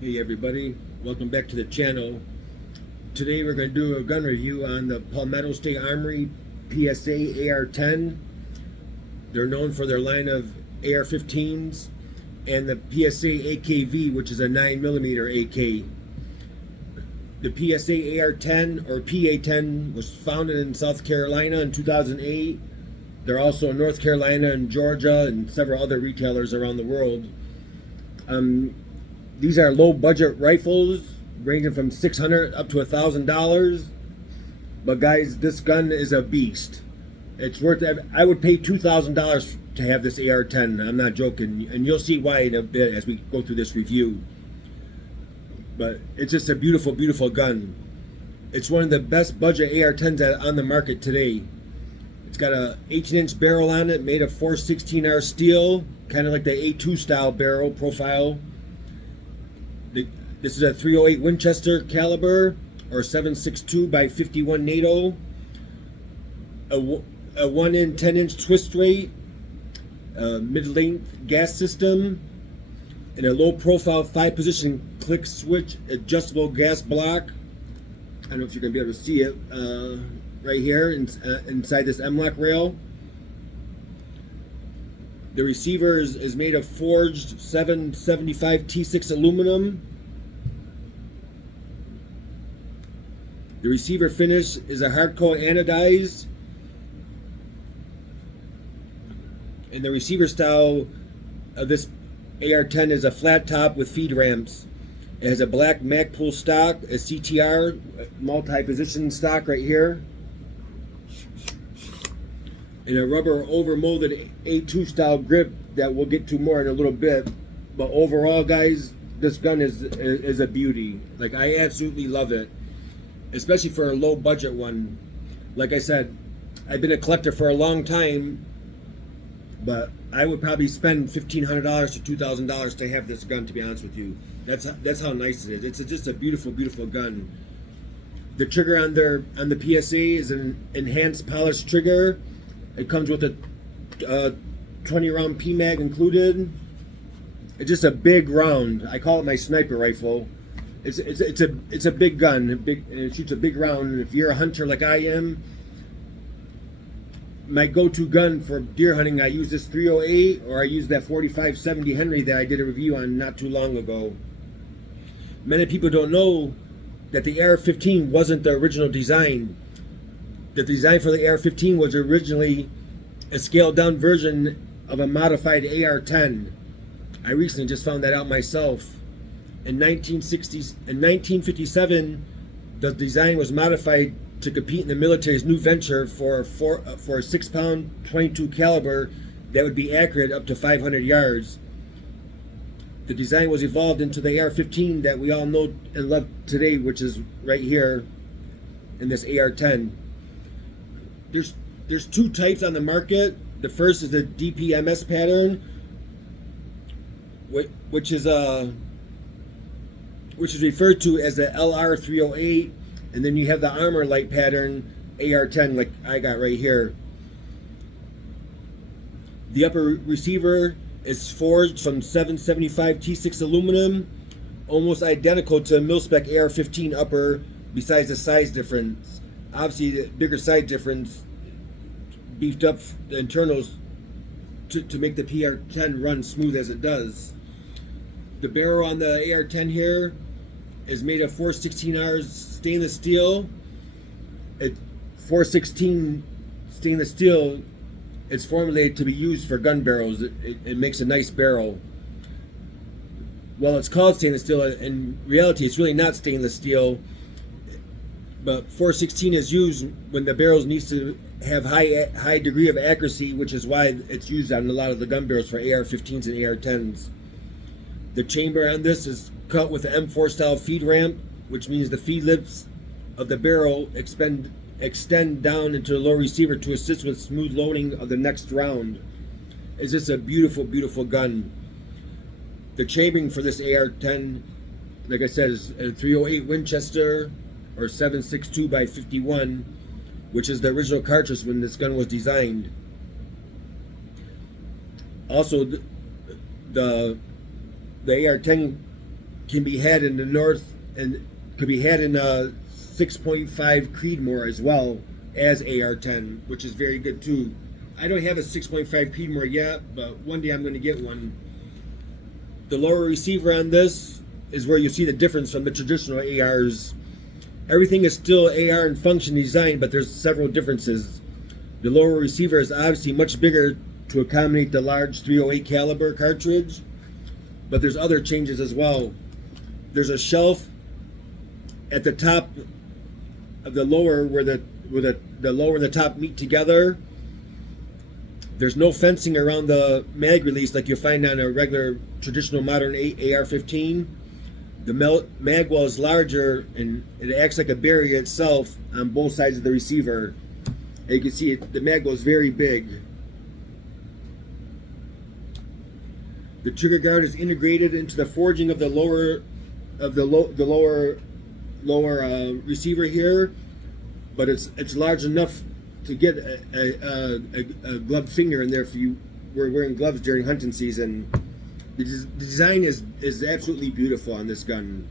Hey everybody, welcome back to the channel. Today we're going to do a gun review on the Palmetto State Armory PSA AR-10. They're known for their line of AR-15s and the PSA AKV, which is a 9mm AK. The PSA AR-10 or PA-10 was founded in South Carolina in 2008. They're also in North Carolina and Georgia and several other retailers around the world. These are low budget rifles ranging from $600 up to $1,000. But guys, this gun is a beast. It's worth it. I would pay $2,000 to have this AR-10. I'm not joking. And you'll see why in a bit as we go through this review. But it's just a beautiful, beautiful gun. It's one of the best budget AR-10s on the market today. It's got a 18-inch barrel on it made of 416R steel, kind of like the A2 style barrel profile. This is a 308 Winchester caliber or 7.62 by 51 NATO. A 1 in 10-inch twist rate, mid-length gas system, and a low profile 5-position click switch adjustable gas block. I don't know if you're going to be able to see it right here inside this M-Lok rail. The receiver is made of forged 775 T6 aluminum. The receiver finish is a hardcoat anodized. And the receiver style of this AR-10 is a flat top with feed ramps. It has a black Magpul stock, a CTR multi-position stock right here, and a rubber over-molded A2 style grip that we'll get to more in a little bit. But overall, guys, this gun is a beauty. Like, I absolutely love it, especially for a low budget one. Like I said, I've been a collector for a long time, but I would probably spend $1,500 to $2,000 to have this gun, to be honest with you. That's how nice it is. It's just a beautiful, beautiful gun. The trigger on the PSA is an enhanced polished trigger. It comes with a 20-round PMag included. It's just a big round. I call it my sniper rifle. It's a big gun. It shoots a big round. And if you're a hunter like I am, my go-to gun for deer hunting, I use this 308 or I use that 45-70 Henry that I did a review on not too long ago. Many people don't know that the AR-15 wasn't the original design. The design for the AR-15 was originally a scaled-down version of a modified AR-10. I recently just found that out myself. In 1957, the design was modified to compete in the military's new venture for a 6-pound 22 caliber that would be accurate up to 500 yards. The design was evolved into the AR-15 that we all know and love today, which is right here in this AR-10. There's two types on the market. The first is the DPMS pattern, which is referred to as the LR-308, and then you have the Armor Light pattern AR-10, like I got right here. The upper receiver is forged from 775 T6 aluminum, almost identical to mil-spec AR-15 upper, besides the size difference. Obviously, the bigger size difference beefed up the internals to make the PR-10 run smooth as it does. The barrel on the AR-10 here is made of 416R stainless steel. 416 stainless steel is formulated to be used for gun barrels. It makes a nice barrel. Well, it's called stainless steel. In reality, it's really not stainless steel. But 416 is used when the barrels needs to have high degree of accuracy, which is why it's used on a lot of the gun barrels for AR-15s and AR-10s. The chamber on this is cut with an M4 style feed ramp, which means the feed lips of the barrel extend down into the lower receiver to assist with smooth loading of the next round. It's just a beautiful, beautiful gun. The chambering for this AR-10, like I said, is a 308 Winchester or 7.62 by 51, which is the original cartridge when this gun was designed. Also, the AR-10 can be had in the north and could be had in 6.5 Creedmoor as well as AR-10, which is very good too. I don't have a 6.5 Creedmoor yet, but one day I'm going to get one. The lower receiver on this is where you see the difference from the traditional ARs. Everything is still AR and function design, but there's several differences. The lower receiver is obviously much bigger to accommodate the large 308 caliber cartridge, but there's other changes as well. There's a shelf at the top of the lower where the lower and the top meet together. There's no fencing around the mag release like you'll find on a regular traditional modern AR-15. The mag well is larger and it acts like a barrier itself on both sides of the receiver. And you can see the mag well is very big. The trigger guard is integrated into the forging of the lower receiver here, but it's large enough to get a gloved finger in there if you were wearing gloves during hunting season. The design is absolutely beautiful on this gun.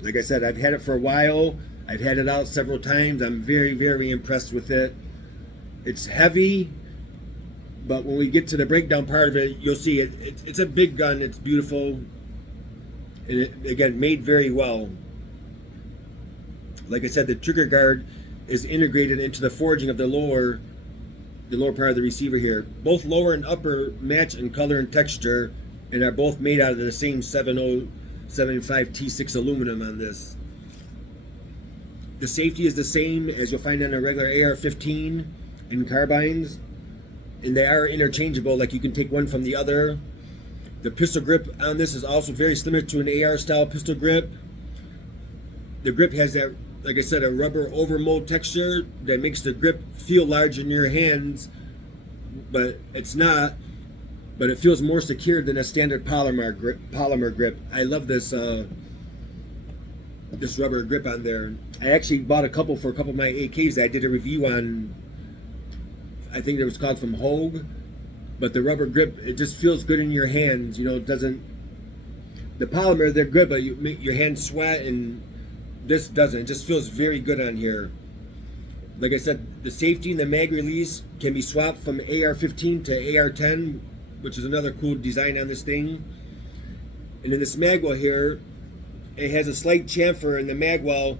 Like I said, I've had it for a while. I've had it out several times. I'm very, very impressed with it. It's heavy, but when we get to the breakdown part of it, you'll see it's a big gun. It's beautiful, and again, made very well. Like I said, the trigger guard is integrated into the forging of the lower part of the receiver here. Both lower and upper match in color and texture and are both made out of the same 7075 T6 aluminum on this. The safety is the same as you'll find on a regular AR-15 in carbines, and they are interchangeable, like you can take one from the other. The pistol grip on this is also very similar to an AR style pistol grip. The grip has that, like I said, a rubber overmold texture that makes the grip feel large in your hands, but it's not. But it feels more secure than a standard polymer grip. I love this this rubber grip on there. I actually bought a couple for a couple of my AKs that I did a review on. I think it was called from Hogue. But the rubber grip, it just feels good in your hands. You know, it doesn't. The polymer, they're good, but you make your hands sweat, and this doesn't. It just feels very good on here. Like I said, the safety and the mag release can be swapped from AR-15 to AR-10, which is another cool design on this thing. And in this mag well here, it has a slight chamfer in the mag well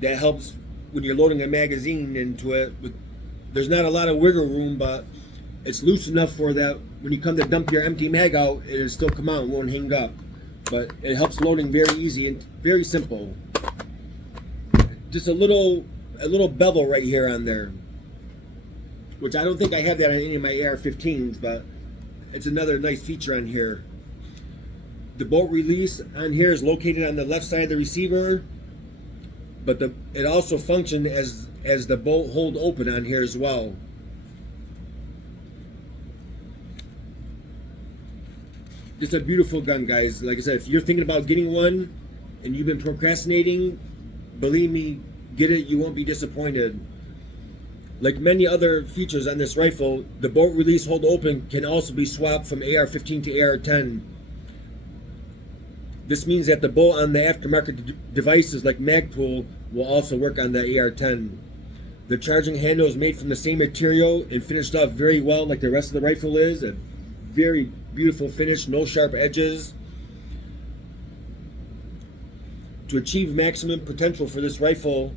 that helps when you're loading a magazine into it. There's not a lot of wiggle room, but it's loose enough for that when you come to dump your empty mag out, it'll still come out and won't hang up. But it helps loading very easy and very simple. Just a little bevel right here on there, which I don't think I have that on any of my AR-15s, but it's another nice feature on here. The bolt release on here is located on the left side of the receiver, but it also functions as the bolt hold open on here as well. Just a beautiful gun, guys. Like I said, if you're thinking about getting one and you've been procrastinating, believe me, get it. You won't be disappointed. Like many other features on this rifle, the bolt release hold open can also be swapped from AR-15 to AR-10. This means that the bolt on the aftermarket devices like Magpul will also work on the AR-10. The charging handle is made from the same material and finished off very well like the rest of the rifle is. A very beautiful finish, no sharp edges. To achieve maximum potential for this rifle,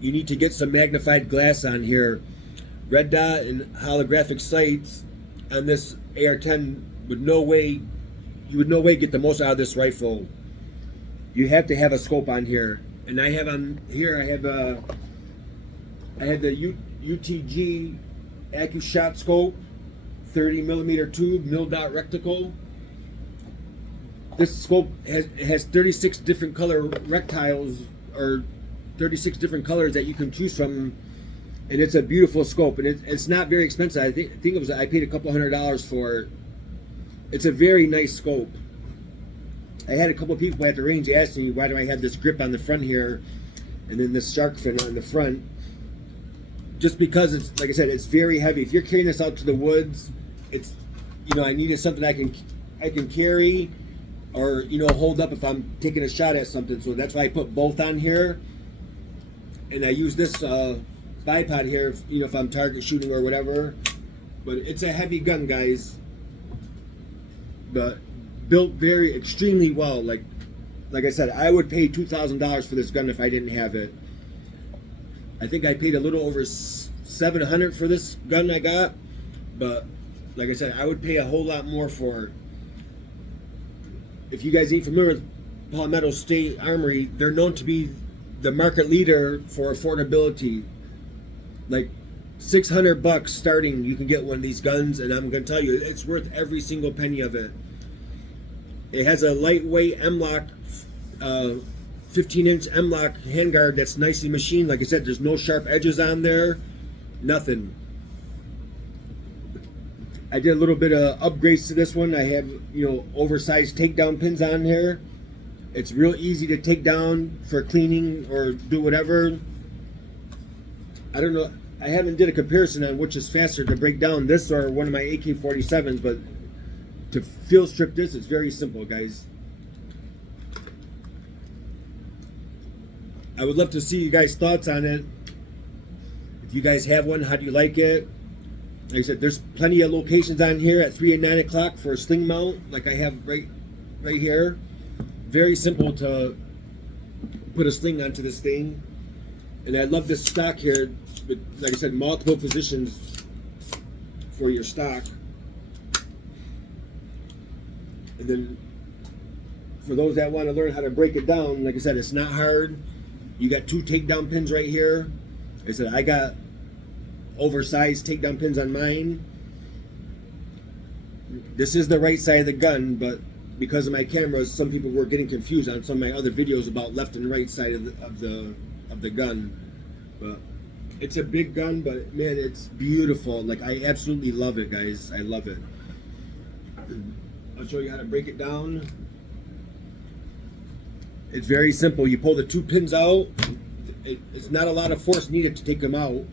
you need to get some magnified glass on here. Red dot and holographic sights on this AR-10 would no way get the most out of this rifle. You have to have a scope on here, and I have on here. I have the UTG AccuShot scope, 30mm tube, mil dot reticle. This scope has 36 different color rectiles, or 36 different colors that you can choose from, and it's a beautiful scope, and it's not very expensive. I think I paid a couple $100 for it. It's a very nice scope. I had a couple of people at the range ask me, why do I have this grip on the front here and then this shark fin on the front? Just because it's, like I said, it's very heavy. If you're carrying this out to the woods, it's, you know, I needed something I can carry or hold up if I'm taking a shot at something. So that's why I put both on here, and I use this bipod here, if I'm target shooting or whatever. But it's a heavy gun, guys, but built very extremely well. Like I said, I would pay $2,000 for this gun if I didn't have it. I think I paid a little over $700 for this gun I got, but like I said, I would pay a whole lot more for it. If you guys ain't familiar with Palmetto State Armory, they're known to be the market leader for affordability. Like $600 starting, you can get one of these guns, and I'm going to tell you, it's worth every single penny of it. It has a lightweight M-Lok, 15-inch M-Lok handguard that's nicely machined. Like I said, there's no sharp edges on there, nothing. I did a little bit of upgrades to this one. I have, oversized takedown pins on here. It's real easy to take down for cleaning or do whatever. I don't know. I haven't did a comparison on which is faster to break down, this or one of my AK-47s, but to field strip this, it's very simple, guys. I would love to see you guys' thoughts on it. If you guys have one, how do you like it? Like I said, there's plenty of locations on here at 3 and 9 o'clock for a sling mount, like I have right here. Very simple to put a sling onto this thing. And I love this stock here. But like I said, multiple positions for your stock. And then for those that want to learn how to break it down, like I said, it's not hard. You got 2 takedown pins right here. Like I said, I got oversized takedown pins on mine. This is the right side of the gun, but because of my cameras, some people were getting confused on some of my other videos about left and right side of the gun. But it's a big gun, but man, it's beautiful. Like, I absolutely love it, guys. I love it. I'll show you how to break it down. It's very simple. You pull the 2 pins out. It's not a lot of force needed to take them out.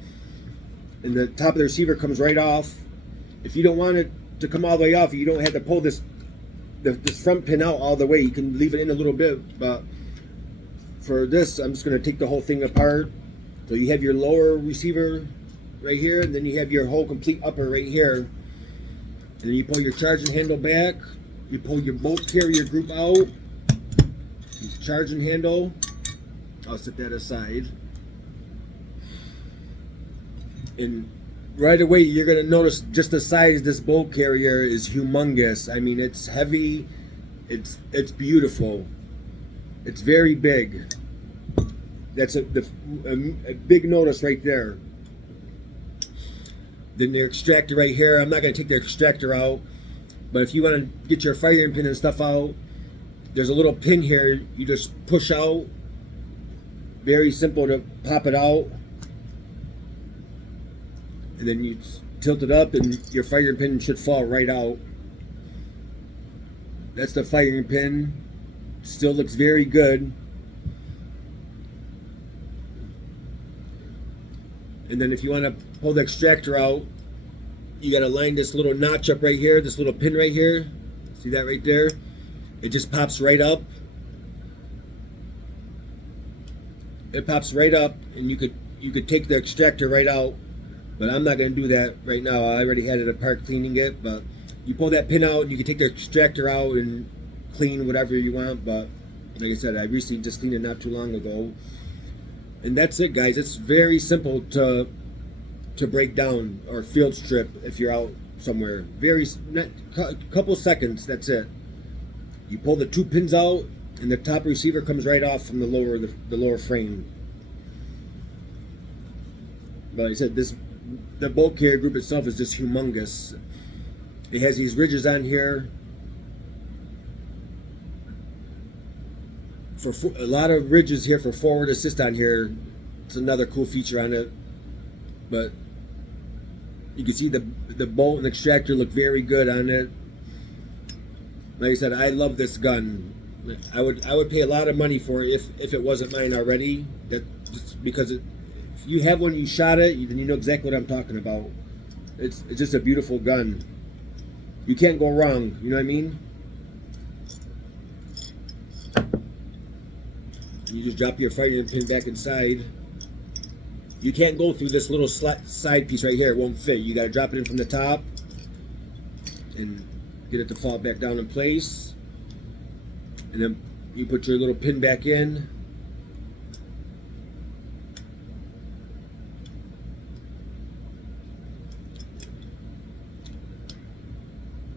And the top of the receiver comes right off. If you don't want it to come all the way off, you don't have to pull this front pin out all the way. You can leave it in a little bit, but for this, I'm just going to take the whole thing apart. So you have your lower receiver right here, and then you have your whole complete upper right here. And then you pull your charging handle back. You pull your bolt carrier group out. Charging handle. I'll set that aside. And right away, you're going to notice just the size of this bolt carrier is humongous. I mean, it's heavy. It's beautiful. It's very big. That's a big notice right there. Then the extractor right here. I'm not going to take the extractor out, but if you want to get your firing pin and stuff out, there's a little pin here. You just push out. Very simple to pop it out. And then you tilt it up and your firing pin should fall right out. That's the firing pin. Still looks very good. And then if you want to pull the extractor out, you got to line this little notch up right here, this little pin right here. See that right there? It just pops right up. It pops right up, and you could take the extractor right out, but I'm not going to do that right now. I already had it apart cleaning it, but you pull that pin out, and you can take the extractor out and clean whatever you want. But like I said, I recently just cleaned it not too long ago. And that's it, guys. It's very simple to break down or field strip if you're out somewhere. Couple seconds, that's it. You pull the 2 pins out, and the top receiver comes right off from the lower frame. But like I said, the bolt carrier group itself is just humongous. It has these ridges on here. For a lot of ridges here for forward assist on here. It's another cool feature on it. But you can see the bolt and extractor look very good on it. Like I said, I love this gun. I would pay a lot of money for it if it wasn't mine already. Just because if you have one, you shot it, then you know exactly what I'm talking about. It's just a beautiful gun. You can't go wrong. You know what I mean? You just drop your firing pin back inside. You can't go through this little side piece right here. It won't fit. You got to drop it in from the top and get it to fall back down in place. And then you put your little pin back in.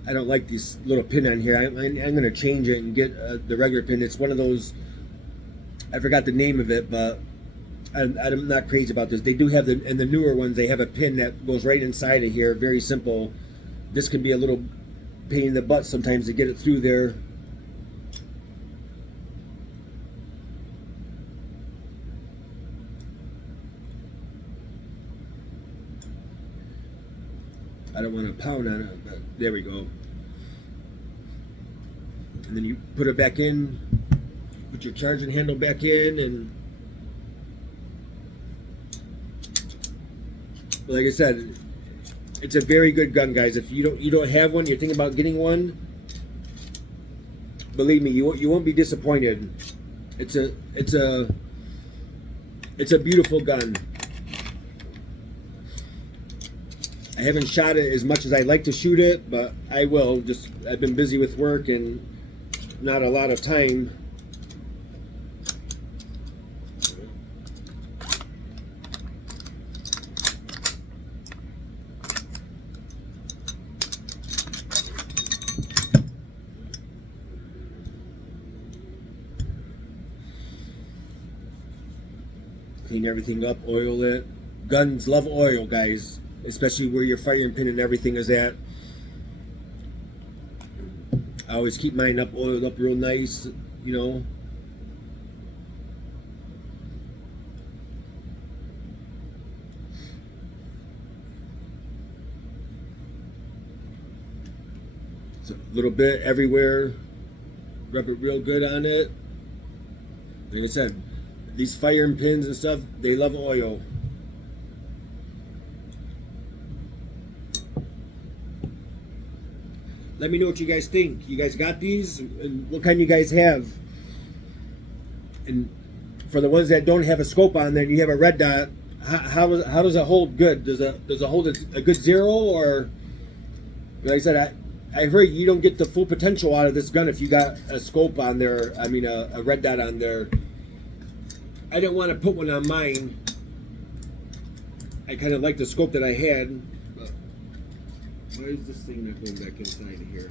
I don't like this little pin on here. I'm going to change it and get the regular pin. It's one of those, I forgot the name of it, but I'm not crazy about this. They do have in the newer ones, they have a pin that goes right inside of here. Very simple. This can be a little pain in the butt sometimes to get it through there. I don't want to pound on it, but there we go. And then you put it back in, put your charging handle back in, and like I said, it's a very good gun, guys. If you don't have one, you're thinking about getting one, believe me, you won't be disappointed. It's a beautiful gun. I haven't shot it as much as I'd like to shoot it, but I will. I've been busy with work and not a lot of time. Clean everything up, oil it. Guns love oil, guys. Especially where your firing pin and everything is at. I always keep mine oiled up real nice, you know. So a little bit everywhere. Rub it real good on it. Like I said, these firing pins and stuff, they love oil. Let me know what you guys think. You guys got these? And what kind you guys have? And for the ones that don't have a scope on there and you have a red dot, how does it hold good? Does it hold a good zero? Or, like I said, I heard you don't get the full potential out of this gun if you got a scope on there. I mean, a red dot on there. I didn't want to put one on mine. I kind of like the scope that I had. Why is this thing not going back inside of here?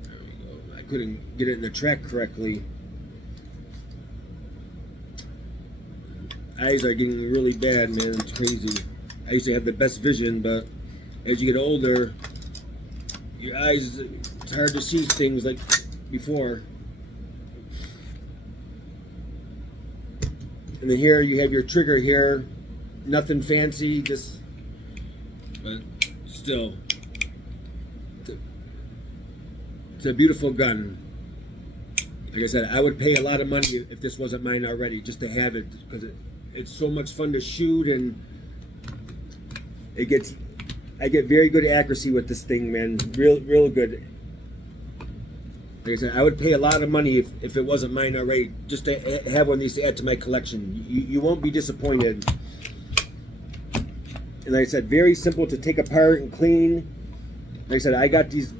There we go. I couldn't get it in the track correctly. Eyes are getting really bad, man. It's crazy. I used to have the best vision, but as you get older, your eyes, it's hard to see things like before. And then here you have your trigger here. Nothing fancy, just, but still, it's a beautiful gun. Like I said, I would pay a lot of money if this wasn't mine already, just to have it, because it's so much fun to shoot, and I get very good accuracy with this thing, man. Real good. Like I said, I would pay a lot of money if it wasn't mine already, just to have one of these to add to my collection. You won't be disappointed. And like I said, very simple to take apart and clean. Like I said, I got these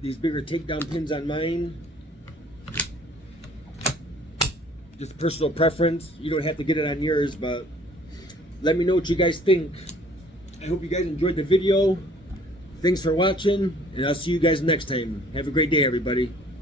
bigger takedown pins on mine. Just personal preference. You don't have to get it on yours, but let me know what you guys think. I hope you guys enjoyed the video. Thanks for watching, and I'll see you guys next time. Have a great day, everybody.